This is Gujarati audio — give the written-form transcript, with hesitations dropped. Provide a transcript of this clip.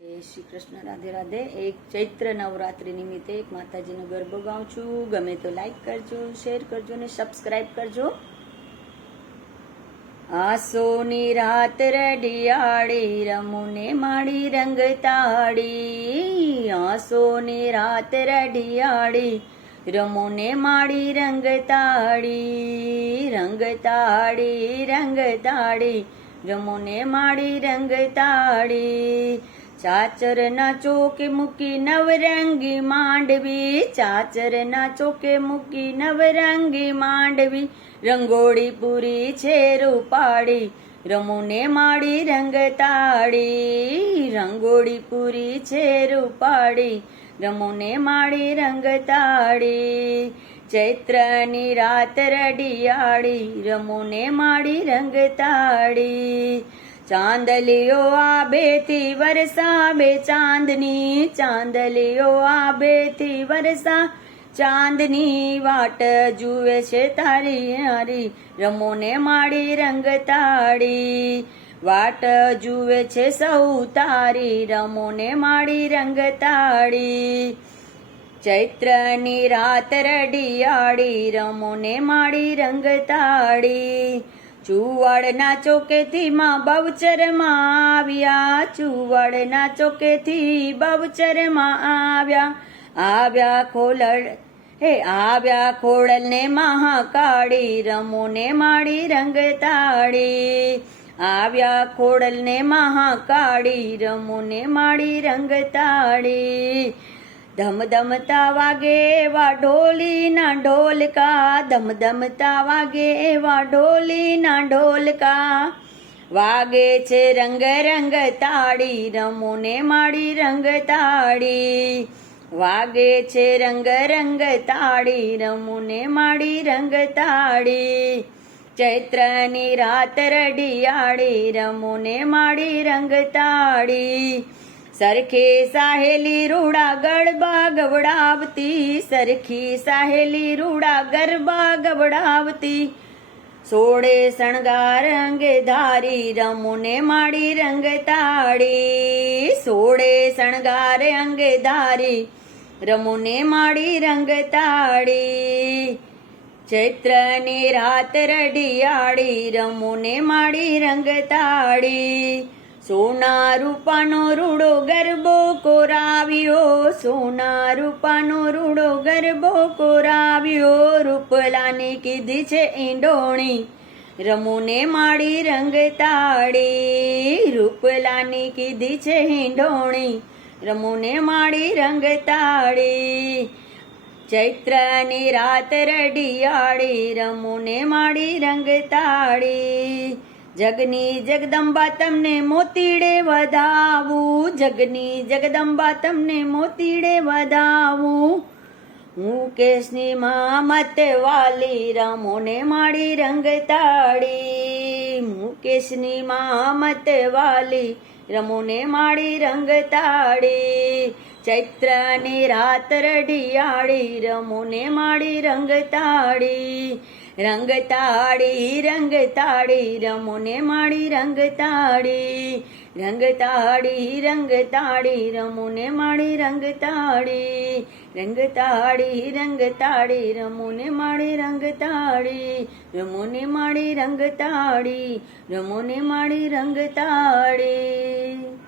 જય શ્રી કૃષ્ણ, રાધે રાધે. એક ચૈત્ર નવરાત્રી નિમિત્તે એક માતાજીનો ગરબો ગાઉં છું. ગમે તો લાઈક કરજો, શેર કરજો ને સબસ્ક્રાઇબ કરજો. આસોની રાત રડિયાળી, રમુને માડી રંગ તાળી. આસોની રાત રડિયાળી, રમુને માડી રંગ તાળી. રંગ તાળી, રંગ તાળી, રમુને માડી રંગ તાળી. ચાચરના ચોકે મૂકી નવરંગી માંડવી, ચાચરના ચોકે મૂકી નવરંગી માંડવી. રંગોળી પૂરી છે રૂપાળી, રમુને માડી રંગ તાળી. રંગોળી પૂરી છે રૂપાળી, રમુને માડી રંગ તાળી. ચૈત્રની રાત રડિયાળી, રમુને માડી રંગ તાળી. ચાંદલિયો આબેથી વરસાવે ચાંદની, ચાંદલિયો આબેથી વરસા ચાંદની. વાટ જુએ છે તારી હારી, રમોને માડી રંગ તાળી. વાટ જુએ છે સૌ તારી, રમોને માડી રંગ તાળી. ચૈત્રની રાત રડિયાળી, રમોને માડી રંગ તાળી. ચુવાડના ચોકેથી માં બહુચરમાં આવ્યા, ચુવાડના ચોકેથી બહુચરમાં આવ્યા. આવ્યા ખોલડ આવ્યા ખોડલને મહાકાળી, રમોને માડી રંગ તાળી. આવ્યા ખોડલને મહાકાળી, રમોને માડી રંગ તાળી. ધમધમતા વાગે એવા ઢોલીના ઢોલકા, ધમધમતા વાગે એવા ઢોલીના ઢોલકા. વાગે છે રંગ રંગ તાળી, રમોને માડી રંગ તાળી. વાગે છે રંગ રંગ તાળી, રમોને માડી રંગ તાળી. ચૈત્રની રાત રડિયાળી, રમોને માડી રંગ તાળી. સરખી સાહેલી રૂડા ગરબા ગવડાવતી, સરખી સાહેલી રૂડા ગરબા ગવડાવતી. સોળે શણગાર અંગે ધારી, રમુને માડી રંગ તાળી. સોળે શણગાર અંગે ધારી, રમુને માડી રંગ તાળી. ચૈત્રની રાત રડિયાળી, રમુને માડી રંગ તાળી. સોના રૂપાનો રૂડો ગરબો કોરાવ્યો, સોના રૂપાનો રૂડો ગરબો કોરાવ્યો. રૂપલાની કીધી છે ઈંડોણી, રમુને માડી રંગ તાળી. રૂપલાની કીધી છે ઈંડોણી, રમુને માડી રંગ તાળી. ચૈત્રની રાત રડિયાળી, રમુને માડી રંગ તાળી. જગની જગદંબા તમને મોતીડે વધાવું, જગની જગદંબા તમને મોતીડે વધાવું. મુકેશની મત વાલી, રમોને માડી રંગ તાળી. મુકેશની મત વાલી, રમોને માડી રંગ તાળી. ચૈત્રની રાત રડિયાળી, રમોને માડી રંગ તાળી. રંગ તાળી, રંગ તાળી, રમોને માડી રંગ તાળી. રંગ તાળી, રંગ તાળી, રમોને માડી રંગ તાળી. રંગ તાળી, રંગ તાળી, રમોને માડી રંગ તાળી. રમોને માડી રંગ તાળી, રમોને માડી રંગ તાળી.